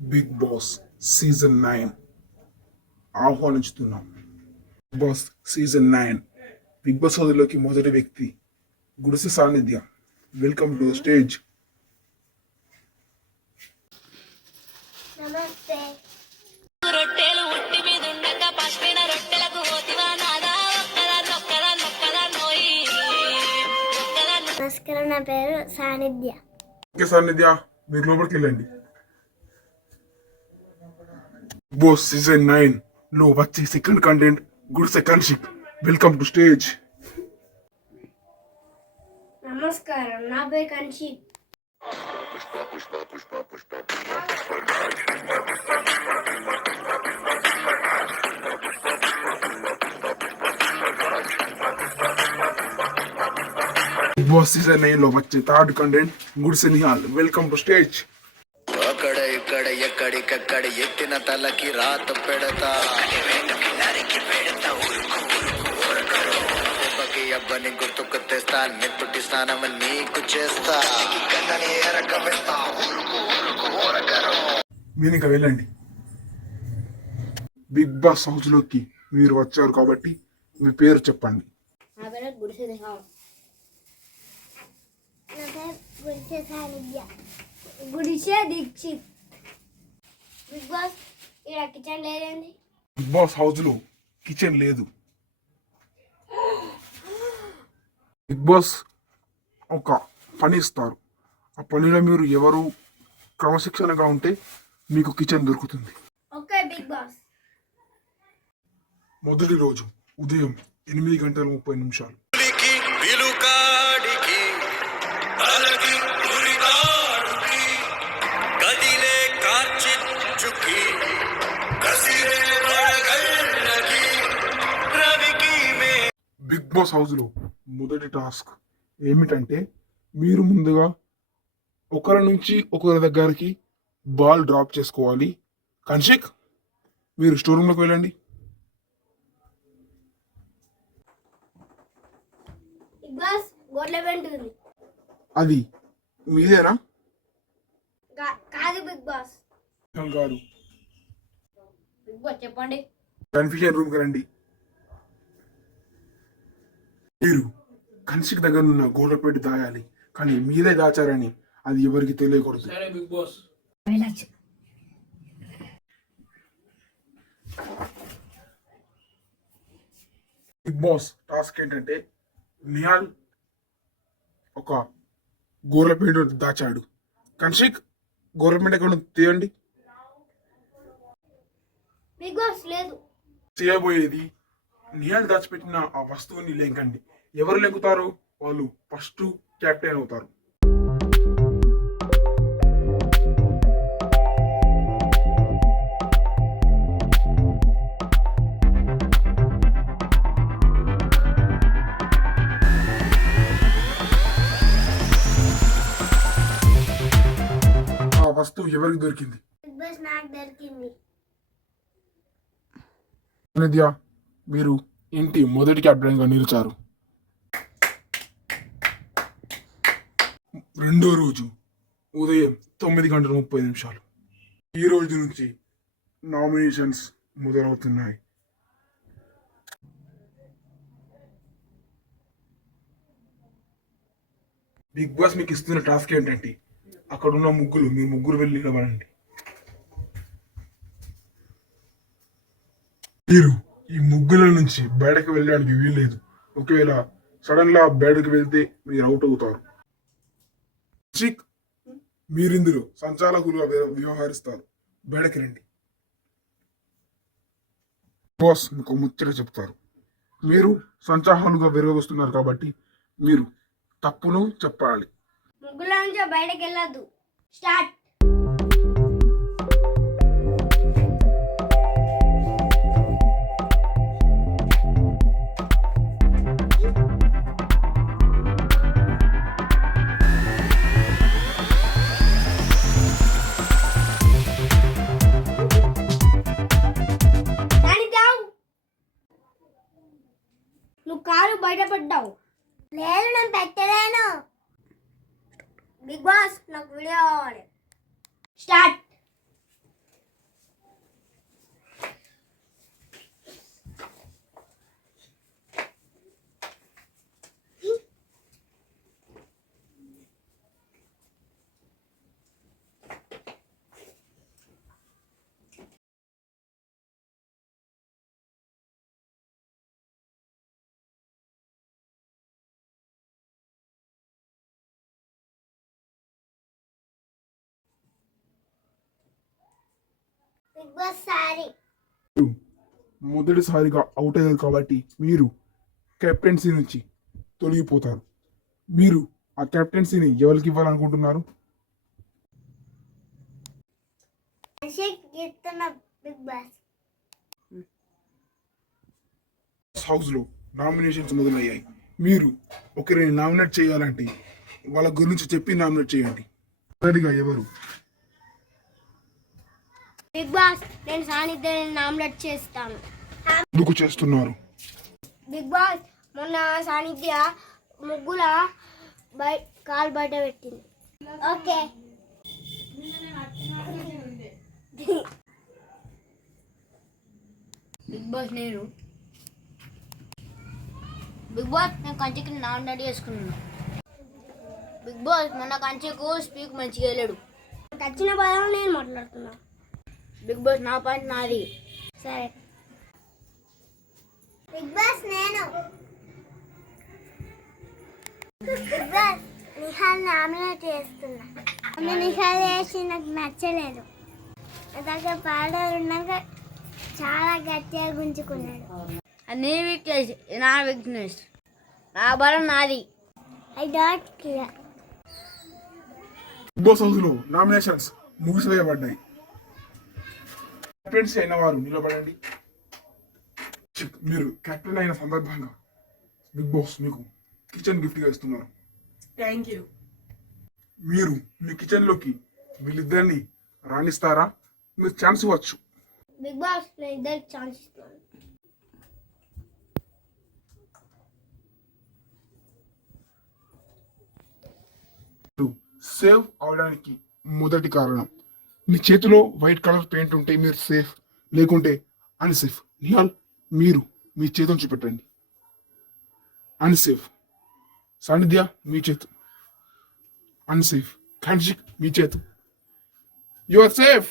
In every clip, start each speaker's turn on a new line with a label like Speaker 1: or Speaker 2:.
Speaker 1: Big Boss season nine ఆహ్వానించుతున్నాం. Bigg Boss season nine Bigg Boss హౌస్లోకి మొదటి వ్యక్తి గుడిసె సాన్నిధ్యం. వెల్కమ్ టు స్టేజ్
Speaker 2: నమస్కారం నా పేరు సాన్నిధ్య.
Speaker 1: ఓకే సాన్నిధ్య మీరు లోపలికి వెళ్ళండి. బిగ్ బాస్ సీజన్ నైన్లో వచ్చే సెకండ్ కంటెంట్ గుడ్ సెకండ్ షిప్ వెల్కమ్ టు స్టేజ్
Speaker 2: నమస్కారం నా పేరు కన్షి
Speaker 1: బిగ్ బాస్ సీజన్ నైన్లో వచ్చే థర్డ్ కంటెంట్ గుడ్ నిహాల్ వెల్కమ్ టు స్టేజ్
Speaker 3: ఇక్కడ ఎక్కడికక్కడ ఎత్తిన తలకి రాత పెడతా. దెబ్బకి అబ్బని గుర్తుకు తెస్తా నెత్తుటి స్నానం నీకు చేస్తా.
Speaker 1: మీరు ఇంకా వెళ్ళండి. బిగ్ బాస్ హౌస్లోకి మీరు వచ్చారు కాబట్టి మీ పేరు చెప్పండి.
Speaker 2: నా పేరు గుడిసె నిహాం నా పేరు గుడిసె సాన్నిధ్య గుడిసె దీక్షిత్. బిగ్ బాస్ ఇక్కడ కిచెన్ లేదండి
Speaker 1: బిగ్ బాస్ హౌస్లో కిచెన్ లేదు. బిగ్ బాస్ ఒక పని ఇస్తారు. ఆ పనిలో మీరు ఎవరు క్రమశిక్షణగా ఉంటే మీకు కిచెన్ దొరుకుతుంది.
Speaker 2: ఓకే బిగ్ బాస్
Speaker 1: మొదటి రోజు ఉదయం ఎనిమిది గంటల ముప్పై నిమిషాలు. బాస్ హౌస్లో మొదటి టాస్క్ ఏమిటంటే మీరు ముందుగా ఒకరి నుంచి ఒకరి దగ్గరికి బాల్ డ్రాప్ చేసుకోవాలి. కన్షిక్ మీరు స్టోర్ రూమ్లోకి వెళ్ళండి. అది మీదేనా?
Speaker 2: కాదు బిగ్ బాస్.
Speaker 1: గారు
Speaker 2: బిగ్ బాస్ చెప్పండి.
Speaker 1: కన్ఫ్యూజన్ రూమ్కి రండి. మీరు కన్షిక్ దగ్గర ఉన్న గోడ పెట్టి దాయాలి. కానీ మీరే దాచారని అది ఎవరికి తెలియకూడదు. Big boss. టాస్క్ ఏంటంటే నిహాల్ ఒక గోర్లపేట దాచాడు. కన్షిక్ గోర్లపేట ఎక్కడ? తీయండి.
Speaker 2: బిగ్ బాస్ లేదు.
Speaker 1: చేయబోయేది నిహాల్ దాచిపెట్టిన ఆ వస్తువుని లెంకండి. ఎవరు లెంకుతారో వాళ్ళు ఫస్ట్ కెప్టెన్ అవుతారు. ఆ వస్తువు ఎవరికి దొరికింది?
Speaker 2: బిగ్ బాస్ నాకు దొరికింది.
Speaker 1: మీరు ఇంటి మొదటి కెప్టెన్గా నిలిచారు. రెండో రోజు ఉదయం తొమ్మిది గంటల ముప్పై నిమిషాలు. ఈ రోజు నుంచి నామినేషన్స్ మొదలవుతున్నాయి. బిగ్ బాస్ మీకు ఇస్తున్న టాస్క్ ఏంటంటే అక్కడ ఉన్న ముగ్గులు మీ ముగ్గురు వెళ్ళి నిలబడండి. మీరు ఈ ముగ్గుల నుంచి బయటకు వెళ్ళడానికి వీల్లేదు. ఒకవేళ సడన్గా బయటకు వెళ్తే మీరు అవుట్ అవుతారు. చిక్ మీరు ఇందులో సంచాలకులుగా వ్యవహరిస్తారు. బయటకు రండి. బాస్ మీకు ముచ్చట చెప్తారు. మీరు సంచాలకులుగా విరవస్తున్నారు కాబట్టి మీరు తప్పును చెప్పాలి.
Speaker 2: ముగ్గుల నుంచి బయటకు వెళ్ళదు స్టార్ట్. బయటపడ్డావు. లేదు నేను పెట్టలేను. బిగ్ బాస్ నాకు వీడియో కావాలి. స్టార్ట్. బిగ్ బాస్ సారీ
Speaker 1: మొదటిసారిగా అవుట్ అయ్యారు కాబట్టి మీరు కెప్టెన్సీ నుంచి తొలగిపోతారు. మీరు ఆ కెప్టెన్సీని ఎవరికి ఇవ్వాలనుకుంటున్నారు?
Speaker 2: అభిషేక్ గీస్తున్న బిగ్ బాస్.
Speaker 1: హౌస్లో నామినేషన్స్ మొదలయ్యాయి. మీరు ఒకరిని నామినేట్ చేయాలంటే వాళ్ళ గురించి చెప్పి నామినేట్ చేయండి. మొదటిగా ఎవరు?
Speaker 2: బిగ్ బాస్ నేను సాన్నిధ్యాన్ని నామినేట్ చేస్తాను.
Speaker 1: ఎందుకు చేస్తున్నారు?
Speaker 2: బిగ్ బాస్ మొన్న సాన్నిధ్య ముగ్గుల బయ కాలు బయట పెట్టింది. ఓకే.
Speaker 4: బిగ్ బాస్ నేను బిగ్ బాస్ నేను కంచెకి నామినేట్ చేసుకున్నాను. బిగ్ బాస్ మొన్న కంచెకు స్పీక్ మంచిగా వెళ్ళాడు
Speaker 2: వచ్చిన పదం నేను మాట్లాడుతున్నా.
Speaker 4: బిగ్ బాస్ నా పాయింట్ నాది.
Speaker 2: సరే. బిగ్ బాస్ నేను. బిగ్ బాస్ నిహాల్ నామినేట్ చేస్తున్నా. నిహాల్ చేసి నాకు నచ్చలేదు. దగ్గర పాడేవారు ఉన్నాక చాలా గట్టిగా గుంజుకున్నాడు.
Speaker 4: నీ వీక్నెస్ నా వీక్నెస్ నా బలం నాది.
Speaker 2: I don't care
Speaker 1: Bigg Boss హౌస్లో నామినేషన్స్ ముగిసివేయబడ్డాయి కెప్టెన్సీ అయిన వారు నిలబడండి. చిక్, మీరు కెప్టెన్ అయిన సందర్భంగా బిగ్ బాస్ మీకు కిచెన్ గిఫ్ట్గా ఇస్తున్నారు.
Speaker 5: థ్యాంక్ యూ
Speaker 1: మీరు మీ కిచెన్లోకి వీళ్ళిద్దరిని రాణిస్తారా? మీరు ఛాన్స్ ఇవ్వచ్చు.
Speaker 2: బిగ్ బాస్ ఇద్దరికి ఛాన్స్
Speaker 1: సేవ్ అవడానికి మొదటి కారణం. మీ చేతిలో వైట్ కలర్ పెయింట్ ఉంటే మీరు సేఫ్ లేకుంటే అన్సేఫ్ నిహాల్ మీరు మీ చేతులు చూపెట్టండి అన్సేఫ్ సాన్నిధ్య మీ చేతు. అన్సేఫ్ కాన్షిక్ మీ చేతు. యు ఆర్ సేఫ్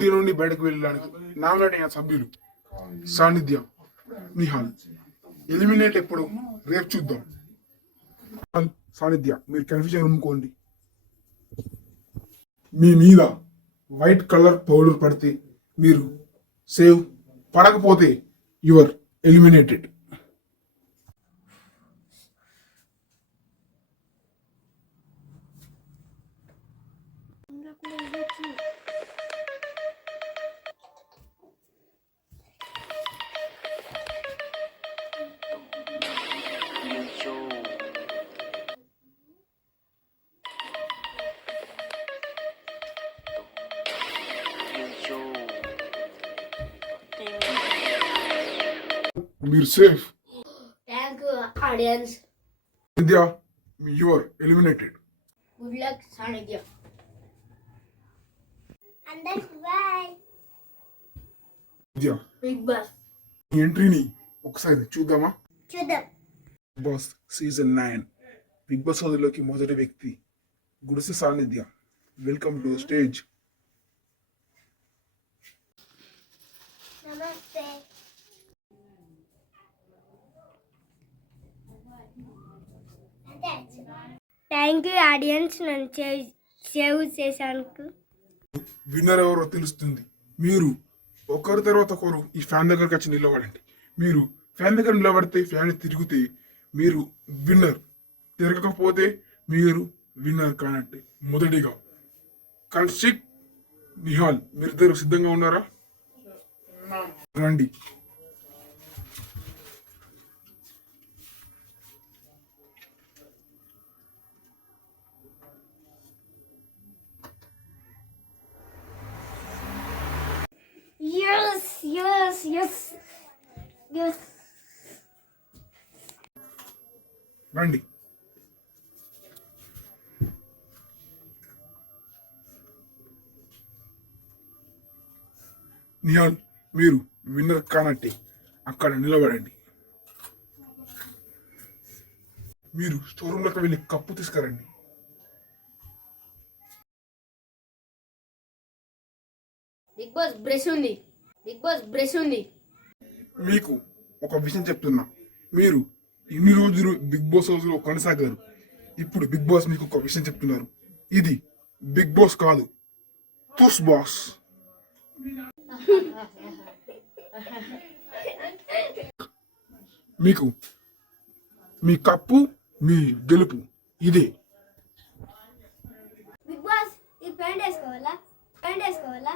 Speaker 1: దీని నుండి బయటకు వెళ్ళడానికి నామినేట్ అయిన సభ్యులు సాన్నిధ్య నిహాల్. ఎలిమినేట్ ఎప్పుడు రేపు చూద్దాం. సాన్నిధ్య మీరు కన్ఫ్యూజన్ అమ్ముకోండి మీ మీద వైట్ కలర్ పౌడర్ పడితే మీరు సేవ్ పడకపోతే యువర్ ఎలిమినేటెడ్. మీరు safe
Speaker 4: thank you audience
Speaker 1: Vidya your eliminated
Speaker 4: good luck సాన్నిధ్యం
Speaker 2: అందరికి బాయ్
Speaker 1: విద్య
Speaker 4: బిగ్ బాస్
Speaker 1: ఈ ఎంట్రీని ఒకసారి చూద్దామా
Speaker 2: చూద్దాం
Speaker 1: Bigg Boss season nine Bigg Boss హౌస్లోకి మొదటి వ్యక్తి Gudise Sannidhya welcome to stage
Speaker 2: namaste thank you audience నన్ను సేవ్ చేశాను.
Speaker 1: విన్నర్ ఎవరో తెలుస్తుంది. మీరు ఒకరి తర్వాత ఒకరు ఈ ఫ్యాన్ దగ్గరకు వచ్చి నిలబడండి. మీరు ఫ్యాన్ దగ్గర నిలబడితే ఫ్యాన్ తిరిగితే మీరు విన్నర్. తిరగకపోతే మీరు విన్నర్ కానట్టు. మొదటిగా కన్షిక్ నిహాల్ మీరిద్దరు సిద్ధంగా ఉన్నారా? రండి. రండి. నిహాల్ మీరు విన్నర్ కానట్టే అక్కడ నిలబడండి. మీరు స్టోర్ రూమ్లోకి వెళ్ళి కప్పు తీసుకురండి.
Speaker 4: బిగ్ బాస్ బ్రష్ ఉంది. బిగ్ బాస్ బ్రష్ ఉంది.
Speaker 1: మీకు ఒక విషయం చెప్తున్నా. మీరు ఇన్ని రోజులు బిగ్ బాస్ రోజులు కొనసాగారు. ఇప్పుడు బిగ్ బాస్ మీకు ఒక విషయం చెప్తున్నారు. ఇది బిగ్ బాస్ కాదు తుస్ బాస్. మీకు మీ కప్పు మీ గెలుపు ఇదే. బిగ్ బాస్ ఈ ప్యాంట్ వేసుకోవాలా? ప్యాంట్ వేసుకోవాలా?